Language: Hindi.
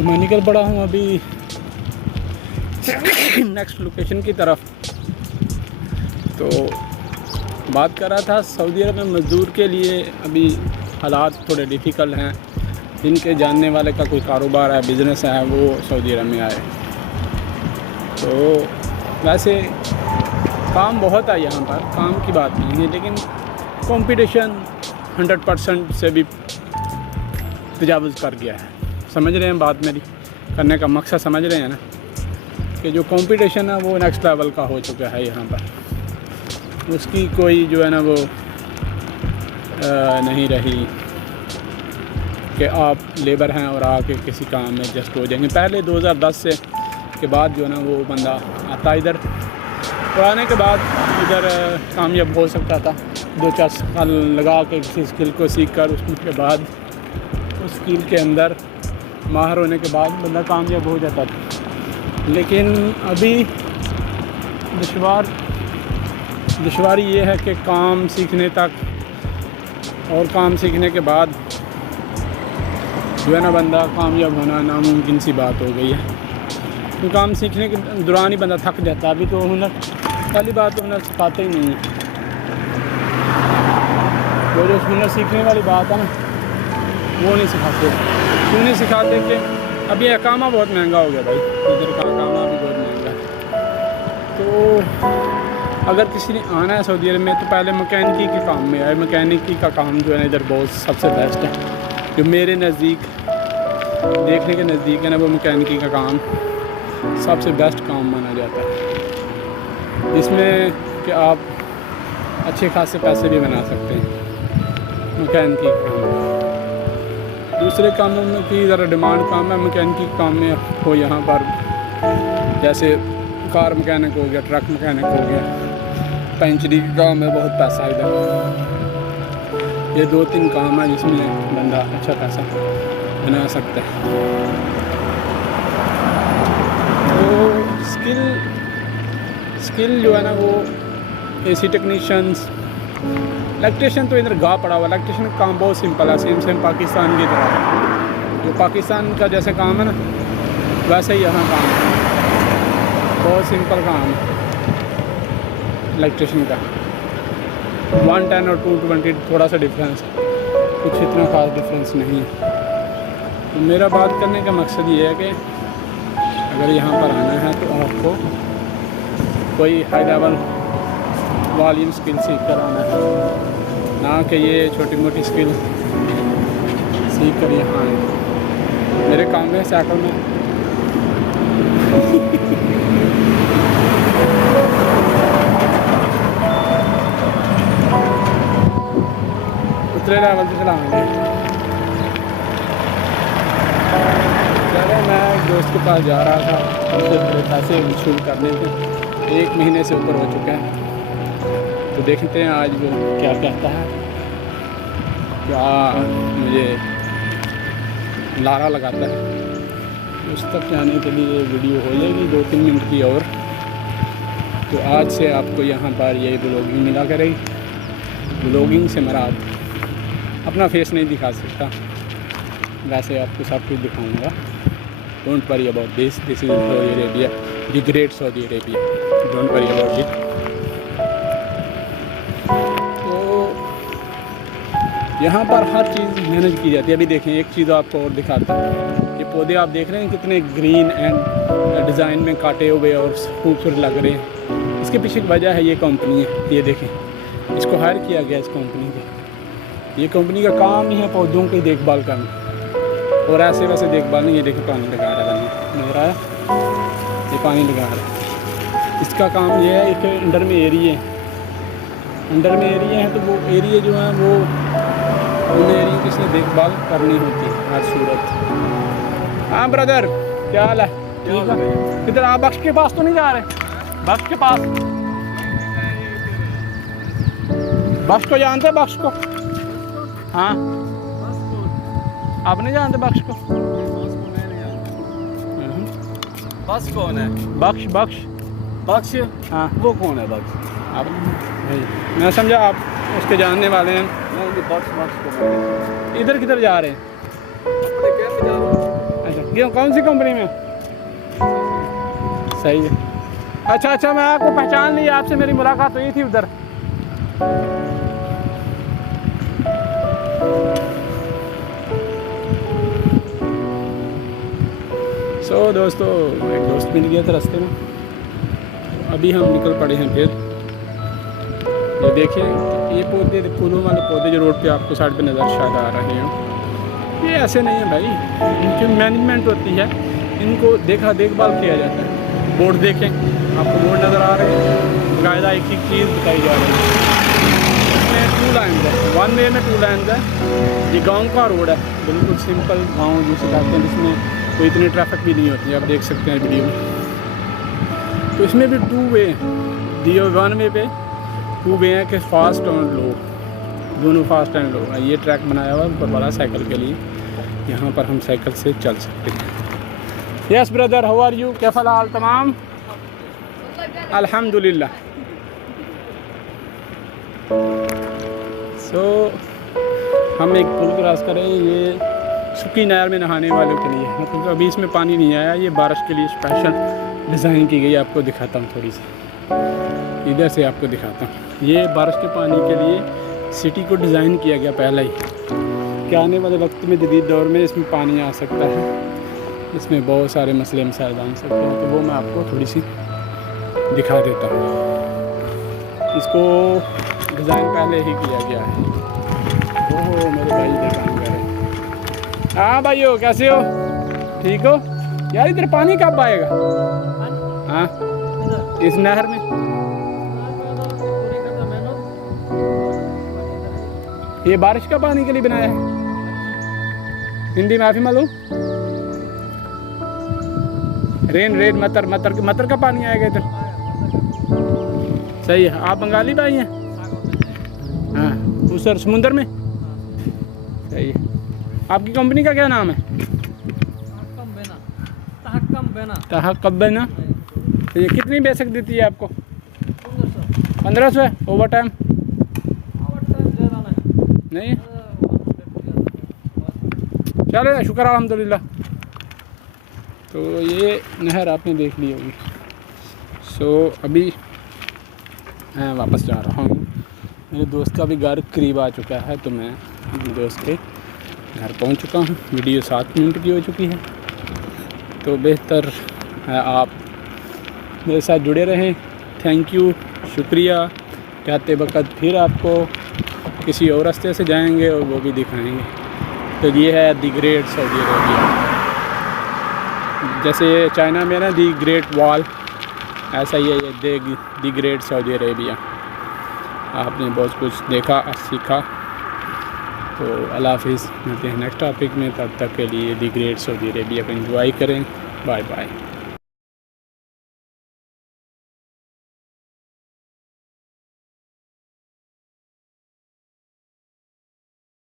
तो मैं निकल पड़ा हूँ अभी नेक्स्ट लोकेशन की तरफ। तो बात कर रहा था सऊदी अरब में मज़दूर के लिए अभी हालात थोड़े डिफ़िकल्ट हैं। जिनके जानने वाले का कोई कारोबार है, बिज़नेस है, वो सऊदी अरब में आए। तो वैसे काम बहुत है यहाँ पर, काम की बात नहीं है, लेकिन कंपटीशन 100% से भी तजावुज़ कर गया है। समझ रहे हैं बात मेरी, करने का मकसद समझ रहे हैं ना, कि जो कंपटीशन है वो नेक्स्ट लेवल का हो चुका है यहाँ पर। उसकी कोई जो है ना वो नहीं रही कि आप लेबर हैं और आके किसी काम में एडजस्ट हो जाएंगे। पहले 2010 से के बाद जो है ना वो बंदा आता इधर, तो आने के बाद इधर कामयाब हो सकता था। 2-4 साल लगा के किसी स्किल को सीख कर उसके बाद उस स्किल के अंदर माहिर होने के बाद बंदा कामयाब हो जाता था। लेकिन अभी दुश्वारी ये है कि काम सीखने तक और काम सीखने के बाद जो है ना बंदा कामयाब होना नामुमकिन सी बात हो गई है। तो काम सीखने के दौरान ही बंदा थक जाता है। अभी तो हुनर, पहली बात तो हुनर सिखाते ही नहीं है। वो जो हुनर सीखने वाली बात है ना, वो नहीं सिखाते। क्यों नहीं सिखाते कि अभी अकामा बहुत महंगा हो गया भाई, इधर का अकामा भी बहुत महंगा है। तो अगर किसी ने आना है सऊदी अरब में तो पहले मकैनिकी के काम में आए। मकैनिकी का काम जो है ना इधर बहुत सबसे बेस्ट है। जो मेरे नज़दीक देखने के नज़दीक है ना, वो मकैनिकी का काम सबसे बेस्ट काम माना जाता है, जिसमें कि आप अच्छे खासे पैसे भी बना सकते हैं मकैनिकी का काम। दूसरे कामों में की ज़रा डिमांड काम है, मकैनिकी काम में हो यहाँ पर जैसे कार मकैनिक हो गया, ट्रक मकैनिक हो गया, पेंचरी का काम में बहुत पैसा इधर। ये 2-3 काम है जिसमें बंदा अच्छा पैसा बना सकता है। तो स्किल जो है ना वो एसी टेक्नीशियंस, इलेक्ट्रिशियन तो इधर गा पड़ा हुआ। इलेक्ट्रिशियन का काम बहुत सिंपल है, सेम पाकिस्तान की तरह है। जो पाकिस्तान का जैसे काम है ना, वैसे ही यहाँ काम है। बहुत सिंपल काम है इलेक्ट्रिशियन का। 110 और 220 थोड़ा सा डिफरेंस है, कुछ इतना खास डिफरेंस नहीं है। तो मेरा बात करने का मकसद ये है कि अगर यहाँ पर आना है तो आपको कोई हाई लेवल वॉल्यूम स्किल सीख कर आना है, ना कि ये छोटी मोटी स्किल सीख कर यहाँ आए। मेरे काम में साइकिल में उतरे लेवल से चलाएंगे। मैं एक दोस्त के पास जा रहा था, उससे थोड़े पैसे वसूल करने थे। 1 महीने से ऊपर हो चुका है। तो देखते हैं आज वो क्या कहता है। क्या मुझे लारा लगाता है। उस तक जाने के लिए वीडियो हो जाएगी 2-3 मिनट की और। तो आज से आपको यहाँ पर यही ब्लॉगिंग मिला करेगी। ब्लॉगिंग से मेरा अपना फेस नहीं दिखा सकता, वैसे आपको सब कुछ दिखाऊंगा। Don't worry about this is Saudi Arabia, the great Saudi Arabia. Don't worry about it. तो यहाँ पर हर चीज़ मैनेज की जाती है। अभी देखें, एक चीज़ आपको और दिखाता हूँ। ये पौधे आप देख रहे हैं कितने ग्रीन एंड डिज़ाइन में काटे हुए और खूबसूरत लग रहे हैं। इसके पीछे वजह है ये कंपनी है। ये देखें, इसको हायर किया गया इस कंपनी के। ये कंपनी का काम ही है पौधों की देखभाल करना, और ऐसे वैसे देखभाल नहीं। ये देखिए पानी लगा रहा है, लग रहा है, ये पानी लगा रहा है। इसका काम ये है कि अंडर में एरिए हैं, तो वो एरिए जो हैं वो उन एरिए की इसने देखभाल करनी होती है हर सूरत। हाँ ब्रदर, क्या हाल है? ठीक है। किधर आप बख्श के पास तो नहीं जा रहे? बख्श के पास, बख्श को जानते हैं? बख्श को? हाँ, आप नहीं जानते बख्श को? बख्श कौन है? बख्श? हाँ, वो कौन है बख्श? आप मैं समझा आप उसके जानने वाले हैं। बख्श को इधर किधर जा रहे हैं? अपने कैंप जा रहा हूँ। अच्छा, ये कौन सी कंपनी में? सही है। अच्छा मैं आपको पहचान ली, आपसे मेरी मुलाकात हुई थी उधर। दोस्तों एक दोस्त मिल गया था रास्ते में, अभी हम निकल पड़े हैं फिर। ये देखिए ये पौधे, फूलों वाले पौधे जो रोड पे आपको साइड पे नज़र शायद आ रहे हैं, ये ऐसे नहीं है भाई, इनकी मैनेजमेंट होती है, इनको देखभाल किया जाता है। बोर्ड देखें, आपको बोर्ड नज़र आ रहे हैं, कायदा एक चीज़ बताई जा रही है। इसमें 2 लाइन है, 1 वे में 2 लाइन है। ये गाँव का रोड है, बिल्कुल सिंपल गाँव जिसे कहते हैं, जिसमें कोई इतनी ट्रैफिक भी नहीं होती है, आप देख सकते हैं वीडियो में। तो इसमें भी 2 वे दिए, 1 वे पे 2 वे हैं कि फास्ट और लो, दोनों फास्ट एंड लो। ये ट्रैक बनाया हुआ है ऊपर वाला साइकिल के लिए, यहाँ पर हम साइकिल से चल सकते हैं। Yes brother, how are you? क्या हाल तमाम? अल्हम्दुलिल्लाह। हम एक पुल क्रॉस करें, ये सुखी नहर में नहाने वालों के लिए, मतलब अभी इसमें पानी नहीं आया, ये बारिश के लिए स्पेशल डिज़ाइन की गई। आपको दिखाता हूँ थोड़ी सी, इधर से आपको दिखाता हूँ। ये बारिश के पानी के लिए सिटी को डिज़ाइन किया गया पहले ही, कि आने वाले वक्त में जदीद दौर में इसमें पानी आ सकता है, इसमें बहुत सारे मसले मसाइल बन सकते हैं। तो वो मैं आपको थोड़ी सी दिखा देता हूँ। इसको डिज़ाइन पहले ही किया गया है। ओहो मेरे भाई देखा कर रहे। हाँ भाइयों, कैसे हो? ठीक हो यार? इधर पानी कब आएगा? हाँ इस नहर में ये बारिश का पानी के लिए बनाया है। हिंदी में माफी मालूम, रेन मतर का पानी आएगा इधर। सही है। आप बंगाली भाई हैं? हाँ उस समुंदर में। सही है। आपकी कंपनी का क्या नाम है? तहक्कम बेना। तो ये कितनी बेसिक देती है आपको? 1500 है। ओवर टाइम नहीं? चलो शुक्र अल्हम्दुलिल्लाह। तो ये नहर आपने देख ली होगी। अभी मैं वापस जा रहा हूँ। मेरे दोस्त का भी घर करीब आ चुका है, तो मैं अपने दोस्त के घर पहुँच चुका हूँ। वीडियो 7 मिनट की हो चुकी है, तो बेहतर है आप मेरे साथ जुड़े रहें। थैंक यू, शुक्रिया। जाते वक्त फिर आपको किसी और रास्ते से जाएंगे और वो भी दिखाएंगे। तो ये है दी ग्रेट सऊदी अरेबिया। जैसे चाइना में ना दी ग्रेट वॉल, ऐसा ही है ये दी ग्रेट सऊदी अरेबिया। आपने बहुत कुछ देखा, सीखा। तो अल्लाह हाफिज़, मिलते हैं नेक्स्ट टॉपिक में। तब तक के लिए दी ग्रेट सऊदी अरेबिया को एंजॉय करें। Bye bye.